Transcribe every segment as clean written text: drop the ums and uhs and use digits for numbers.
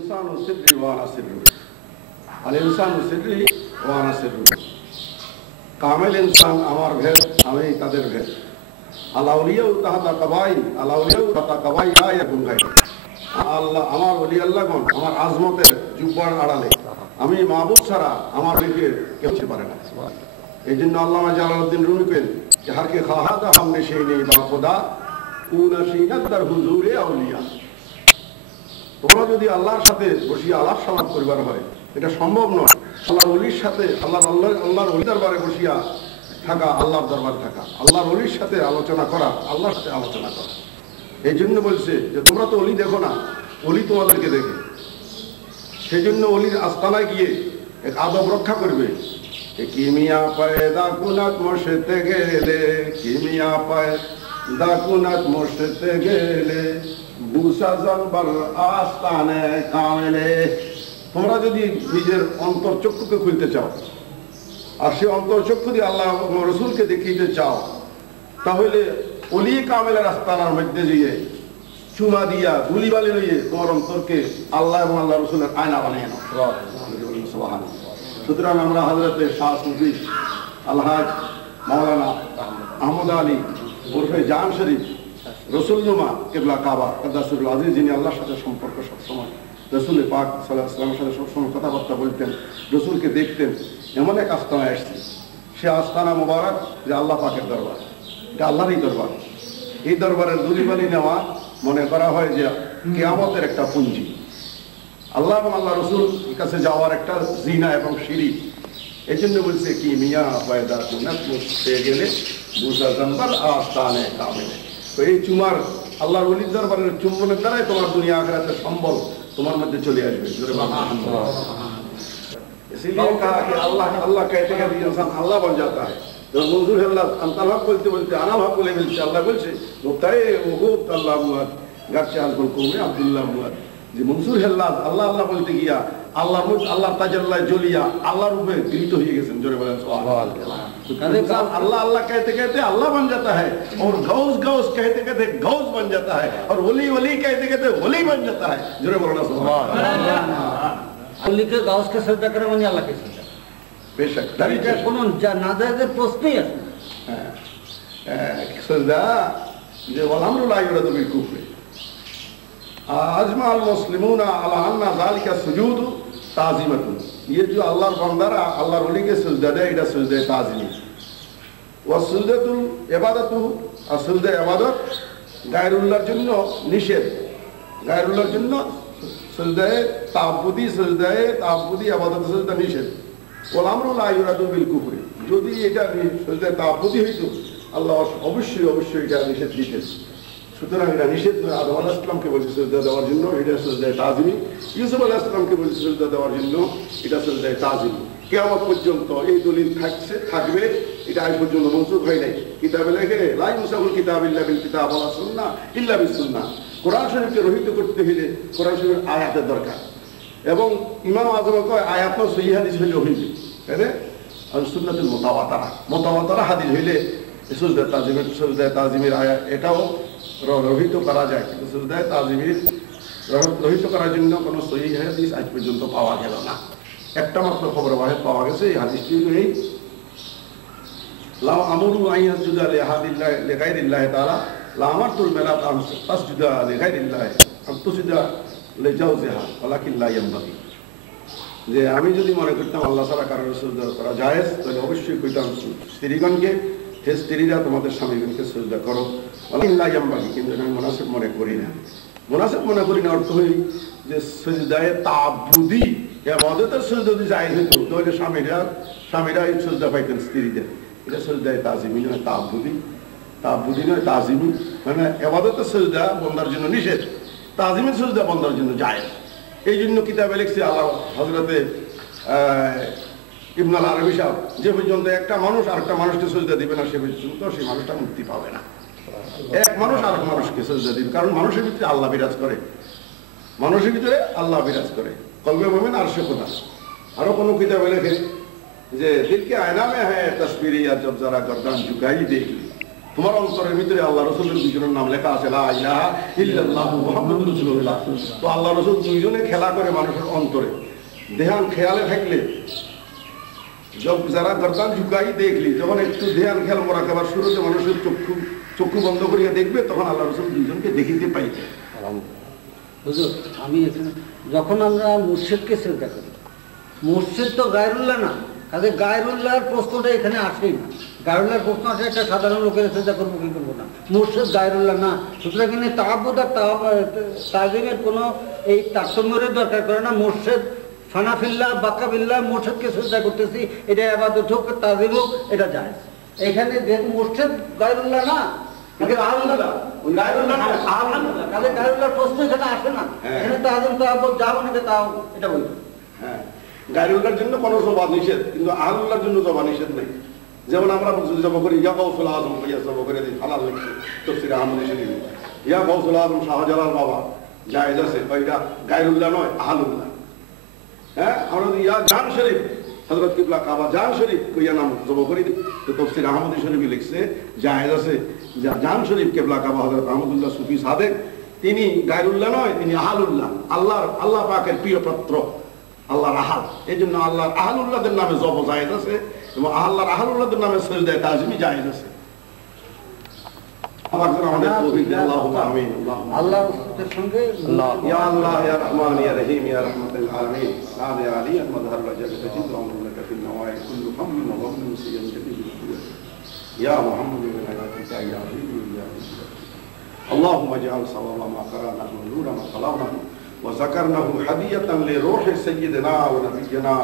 ইনসানু সিররি ওয়া আনা সিররু আল ইনসানু সিররি ওয়া আনা সিররু কামেল ইনসান আমার ভেদ, আমি তাদের ভেদ। আলাউলিয়াউ তাহাতা কাবাই আলাউলিয়াউ তাহাতা কাবাই লা ইয়াকুন গায়র। আল্লাহ আমার ওলি আল্লাহগণ আমার আজমতের জুব্বার আড়ালে, আমি মাহবুব ছাড়া আমার দিকে কেউ হতে পারে না। এই জন্য আল্লামা জালালউদ্দিন রুমি কেন যে হার কে খাহাদা হামনে সেইনি বা খোদা কুনা সিনাত দার হুজুরে আউলিয়া। তোমরা যদি আল্লাহর সাথে বসিয়ে আলাপ সালাপ করিবার হয়, এটা সম্ভব নয়। আল্লাহর ওলির সাথে আল্লাহর ওলি দরবারে বসিয়া থাকা, আল্লাহর দরবারে থাকা, আল্লাহর ওলির সাথে আলোচনা করা, আল্লাহর সাথে আলোচনা করা। এই জন্য বলছে যে তোমরা তো ওলি দেখো না, ওলি তোমাদেরকে দেখে। সেই জন্য ওলির আস্তানায় গিয়ে এক আদব রক্ষা করবে। কিমিয়া পায়দা কুনাত মশতে গেলে, কিমিয়া পায়দা কুনাত মশতে গেলে বুসা জানবার আস্তানে কামেলে। তোমরা যদি নিজের অন্তর্চক্ষুকে খুলতে চাও আর সে অন্তর্চক্ষু দিয়ে আল্লাহ রসুলকে দেখিতে চাও, তাহলে অলি কামেলের আস্তানার মধ্যে দিয়ে চুমা দিয়া গুলিবালি লইয়ে তোমার অন্তরকে আল্লাহ এবং আল্লাহ রসুলের আয়না বানিয়ে নাও। সুতরাং আমরা হযরতে শাহ সুফি আলহাজ মাওলানা আহমদ আলী ওরফে জান শরীফ রসুলনুমা কেবলা কাবা কাদ্দাসুল আজিজ, যিনি আল্লাহর সাথে সম্পর্ক সবসময়, রসুল পাক সাল্লাল্লাহু আলাইহি ওয়াসাল্লামের সাথে সবসময় কথাবার্তা বলতেন, রসুলকে দেখতেন, এমন এক আস্তানায় আসছে। সে আস্তানা মোবারক যে আল্লাহ পাকের দরবার, এটা আল্লাহরই দরবার। এই দরবারের দুলিবালি নেওয়া মনে করা হয় যে কিয়ামতের একটা পুঞ্জি, আল্লাহ এবং আল্লাহ রসুল কাছে যাওয়ার একটা জিনা এবং সিঁড়ি। এই জন্য বলছে কি মিয়া পয়দা কুনাত মুছতে গেলে বুসা জানবার আস্তানে কামেলে। তো এই চুমার আল্লাহর ওলির দরবারের চুম্বনের দ্বারাই তোমার দুনিয়া আখিরাতের সম্বল তোমার মধ্যে চলে আসবে। इसीलिए कहा कि अल्लाह कहते हैं इंसान अल्लाह बन जाता है। जब मंजूर है अल्लाह अंतल हक बोलते बोलते आना हक बोले मिलते अल्लाह बोलছে মুতায়ে ওগুত আল্লাহ মুআদ গাছে আজল কওমে আব্দুল্লাহ মুআদ। যে মনসুর है अल्लाह अल्लाह বলতে গিয়া আল্লাহ তাজাল্লাহ জ্বলিয়া আল্লাহর রূপে গৃহীত হয়ে গেছেন। জোরে বলেন সুবহানাল্লাহ। अल्लाह कहते कहते अल्लाह बन जाता है और गौस गौस कहते कहते गौस बन जाता है और वली वली कहते कहते वली बन जाता है। जोरे बोलना सुबहान। अल्लाह गाउस के सजदा करे माने अल्लाह के सजदा बेशक तरीका কোনো নাজায়েজের প্রশ্নই আছে। सजदा যে ওয়ালামরু লা ইউরাদু বিল কুফরি আজমাল মুসলিমুনা আলা আন্না যালিকা সুজুদু তাজিমাতুন। ये जो अल्लाहर बंदारा अल्लाहर वली के सजदा दे, এটা सजदा ताजीमी। ওয়া সুজদাতুল ইবাদাতু আর সজদা ইবাদত গায়রুল্লাহর জন্য নিষেধ, গায়রুল্লাহর জন্য সজদায়ে তাআব্বুদি ইবাদত সজদা নিষেধ। ওয়াল আমরু লা ইউরাদু বিল কুফরি, যদি এটা সজদায়ে তাআব্বুদি হইতো আল্লাহ অবশ্যই এটা নিষেধ দিতেন। সুতরাং এটা নিষেধ নয়। আদম আলাইহিস সালামকে বলছে সজদা দেওয়ার জন্য, এটা সজদায়ে তাজিমি। ইউসুফ আলাইহিস সালামকে বলছে সজদা দেওয়ার জন্য, এটা সজদায়ে তাজিমি। কিয়ামত পর্যন্ত এই দলিল থাকবে, এটা আজ পর্যন্ত মনসুখ হয় নাই। কিতাবে লেখে লা ইউসাফুল কিতাব ইল্লা বিল কিতাব ওয়া সুন্নাহ ইল্লা বিস সুন্নাহ। কোরআন শরীফকে রহিত করতে হলে কোরআন শরীফের আয়াতের দরকার, এবং ইমাম আযম কয় আয়াত ও সহিহ হাদিস হইলে হইবে, তাই না? আর সুন্নাতুল মুতাওয়াতিরা হাদিস হইলে সজদায়ে তাজিমের আয়াত এটাও রহিত করা যায়। কিন্তু সজদায়ে তাজিমের রহিত করার জন্য কোনো সহিহ হাদিস আজ পর্যন্ত পাওয়া গেল না। একটা মাত্র খবর ওয়াহিদ পাওয়া গেছে, এই হাদিসটি এই লা আমরু আইয়াসজুদা লিহাদিল্লাহি লিগাইরিল্লাহি তাআলা লা আমারতুল মালাত আন তাসজুদা লিগাইরিল্লাহি আন তুসজুদা লিজাওজিহা ওয়ালাকিন লা ইয়ানবাগি। যে আমি যদি মনে করতাম আল্লাহ ছাড়া কারোর সিজদা করা জায়েজ, তাহলে অবশ্যই কইতাম স্ত্রীগণকে, হে স্ত্রীরা তোমাদের স্বামীগণকে সিজদা করো, ওয়ালাকিন লা ইয়ানবাগি। কিন্তু আমি মুনাসিব মনে করি না। মুনাসিব মনে করি না অর্থ হই যে সিজদায়ে তাআব্বুদি ইবাদতের সিজদা যদি জায়েজ হইতো তাহলে স্বামীরা এই সিজদা পাইতেন স্ত্রীদের। এটা সিজদায়ে তাজিমি নয়, তাআব্বুদি নয়, তাজিমি। মানে ইবাদতের সিজদা বান্দার জন্য নিষেধ, তাজিমের সিজদা বান্দার জন্য জায়েজ। এই জন্য কিতাবে লিখছে আল্লাহ হযরতে ইবনে আল আরবি সাহেব, যে পর্যন্ত একটা মানুষ আরেকটা মানুষকে সিজদা দিবে না সে পর্যন্ত সেই মানুষটা মুক্তি পাবে না। এক মানুষ আরেক মানুষকে সিজদা দিবে, কারণ মানুষের ভিতরে আল্লাহ বিরাজ করে, মানুষের ভিতরে আল্লাহ বিরাজ করে। কলবে মুমিন আরশে খোদা। আরো কোনো কিতাবে লেখে যে দিল কে আয়না মে হ্যায় তসবীর, জব জরা গর্দান ঝুকাই দেখ লি তোমার অন্তরের ভিতরে আল্লাহ রসুলের দুইজনের নাম লেখা আছে লা ইলাহা ইল্লাল্লাহু মুহাম্মাদুর রাসূলুল্লাহ। তো আল্লাহ রসুল দুইজনে খেলা করে মানুষের অন্তরে, ধ্যান খেয়ালে থাকলে যারা গর্দান ঝুঁকাই দেখলি, যখন একটু ধ্যান খেয়াল মোরাকাবার শুরুতে মানুষের চক্ষু বন্ধ করিয়া দেখবে, তখন আল্লাহ রসুল দুইজনকে দেখিতে পাইবে। হুজুর আমি এখানে যখন আমরা মুর্শিদকে শ্রদ্ধা করি, মুর্শিদ তো গায়রুল্লাহ না, কাজে গায়রুল্লাহর প্রশ্নটা এখানে আসেই না। গায়রুল্লাহর প্রশ্ন আসে একটা সাধারণ লোকের শ্রদ্ধা করবো কি করবো না, মুর্শিদ গায়রুল্লাহ না। সুতরাং এখানে তাহাব্বুদ আর তাজিমের কোনো এই তারতম্যের দরকার করে না। মুর্শিদ ফানাফিল্লাহ বাকাবিল্লাহ, মুর্শিদকে শ্রদ্ধা করতেছি, এটা ইবাদত হোক তাজিম হোক, এটা যায়। এখানে যেহেতু মুর্শিদ গায়রুল্লাহ না, গায়রুল্লাহর প্রশ্ন এখানে আসে না। এখানে তাজিম তাহাব্বুদ যা মনে তাও এটা বলবে। হ্যাঁ, গায়রুল্লাহর জন্য কোনো জবাব নিষেধ, কিন্তু আহলুল্লাহর জন্য জবাব নিষেধ নেই। যেমন আমরা যদি জবাব করি ইয়া গাউসুল আজম ইয়া জবাব করে দিই, হালাল লিখছে তাফসীর আহমদ শরীফ, ইয়া গাউসুল আজম শাহজালাল বাবা, জায়েজ আছে, এটা গায়রুল্লাহ নয়, আহলুল্লাহ। হ্যাঁ, আমরা যদি ইয়া জান শরীফ হযরত কিবলা কাবা জান শরীফ কইয়া নাম জবাব করে দিই, তো তাফসীর আহমদ শরীফে লিখছে জায়েজ আছে, জান শরীফ কিবলা কাবা হযরত আহমদুল্লাহ সুফি সাদেক, তিনি গায়রুল্লাহ নয়, তিনি আহলুল্লাহ, আল্লাহ পাকের প্রিয় পাত্র, আল্লাহর আহাল। এই জন্য আল্লাহর আহলুল্লাহদের নামে জব জায়েজ আছে এবং আল্লাহর আহলুল্লাহদের নামে সিজদায়ে তাজিমি জায়েজ আছে। আমাদের তৌফিক দেন, আল্লাহুম্মা আমিন। আল্লাহর সঙ্গে ইয়া আল্লাহ ইয়া রহমান ইয়া রহিম ইয়া রাহমাতুল আলামিন নাদে আলিয়াত মাযহার ওয়াজাহ তাজিদ আমরুকা ফিল নওয়াই কুল্লু ফামন ওয়া গমন সিয়াম জাদিদ ইয়া মুহাম্মদ বিন আলাইকা ইয়া আযীম ইয়া اللهم اجعل صواب ما قرانا ونور ما طلبنا وذكرناه هدية لروح سيدنا ونبينا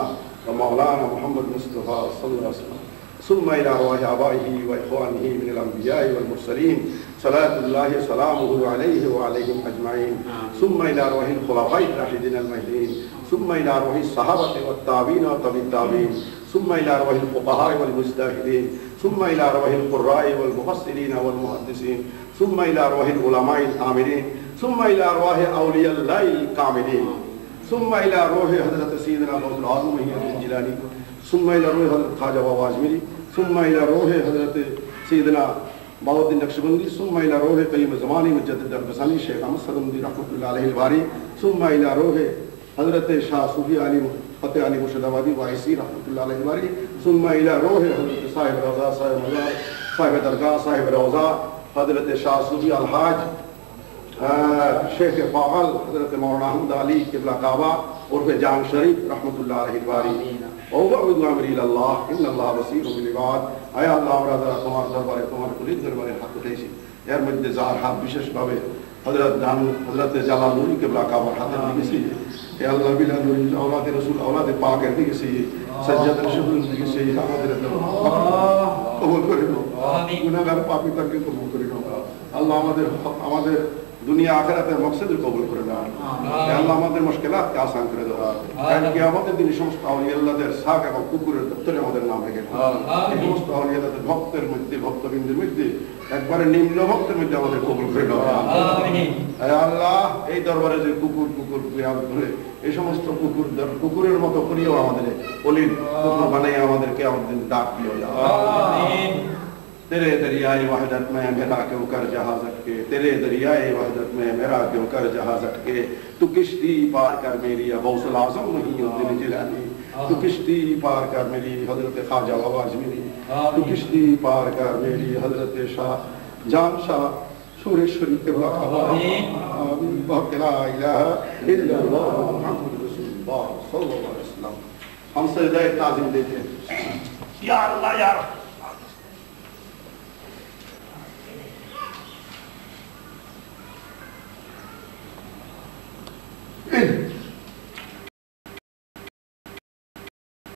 ومولانا محمد مصطفى صلى الله عليه وسلم، ثم إلى أرواح آبائه وإخوانه من الأنبياء والمرسلين صلاة الله وسلامه عليه وعليهم أجمعين، ثم إلى أرواح الخلفاء الراشدين المهديين، ثم إلى أرواح الصحابة والتابعين وتابعي التابعين، ثم إلى أرواح الفقهاء والمجتهدين، ثم إلى أرواح القراء والمفسرين والمحدثين، ثم إلى أرواح العلماء العاملين، ثم إلى أرواح أولياء الله الكاملين، ثم إلى روح حضرت سيدنا غوث الأعظم الجيلاني، ثم إلى روح حضرت خواجہ بابا اجمیری، ثم إلى روح حضرت سيدنا بہاؤالدین نقشبندی، ثم إلى روح قیم زمانی مجدد البسانی شیخ احمد صدمدی رحمۃ اللہ علیہ الباری، ثم إلى روح حضرت شاہ صوفی علی فتح علی مرشد آبادی وائسی رحمۃ اللہ علیہ الباری، ثم إلى روح حضرت صاحب روضہ صاحب مزار صاحب درگاہ صاحب روضہ حضرت شاہ صوفی الحاج شیخ فاعل حضرت مولانا احمد علی قبلہ کعبہ عرف جام شریف رحمۃ اللہ علیہ الباری وأعوذ بأمري إلى الله إن الله بصير بالعباد। আয় আল্লাহ, আমরা যারা তোমার দরবারে তোমার কুলির দরবারে হাত উঠেছি, এর মধ্যে যার হাত বিশেষভাবে হযরত জালালুল কিবলা কাবার হাতে দিয়েছি, হে আল্লাহ বিলাদুল আওলাদে রাসূল আওলাদে পাকের দিয়েছি, সাজ্জাদ রাসূল দিয়েছি, আমাদের কবুল করে নাও, গুনাহগার পাপী তাকে কবুল করে নাও। আল্লাহ আমাদের দুনিয়া আখিরাতের মকসদ কবুল করে নাও। হে আল্লাহ, আমাদের মুশকিলাতকে আসান করে দাও। কারণ কিয়ামতের দিন সমস্ত আউলিয়াদের সাক এবং কুকুরের দপ্তরে আমাদের নাম রেখে দাও। এই সমস্ত আউলিয়াদের ভক্তের মধ্যে, ভক্তবৃন্দের মধ্যে, একবারে নিম্ন ভক্তের মধ্যে আমাদের কবুল করে নাও। হে আল্লাহ, এই দরবারে যে কুকুর কিয়ামত ধরে এই সমস্ত কুকুরের মতো করিও আমাদের অলির কুকুর বানাই আমাদেরকে আমাদের দিন ডাক দিও। আমিন। तेरे दरियाए वहदत में मेरा क्यों कर जहाज अटके, तेरे दरियाए वहदत में मेरा क्यों कर जहाज अटके, तू किश्ती पार कर मेरी गौसुल आज़म मुहीउद्दीन जिलानी, तू किश्ती पार कर मेरी हजरत ख्वाजा बाबा अजमेरी, तू किश्ती पार कर मेरी हजरत शाह जान शाह सूरेश्वरी के ला इलाहा इल्लल्लाह मुहम्मद रसूलुल्लाह सल्लल्लाहु अलैहि वसल्लम। हम सजदा ताज़ीम देते हैं, या अल्लाह या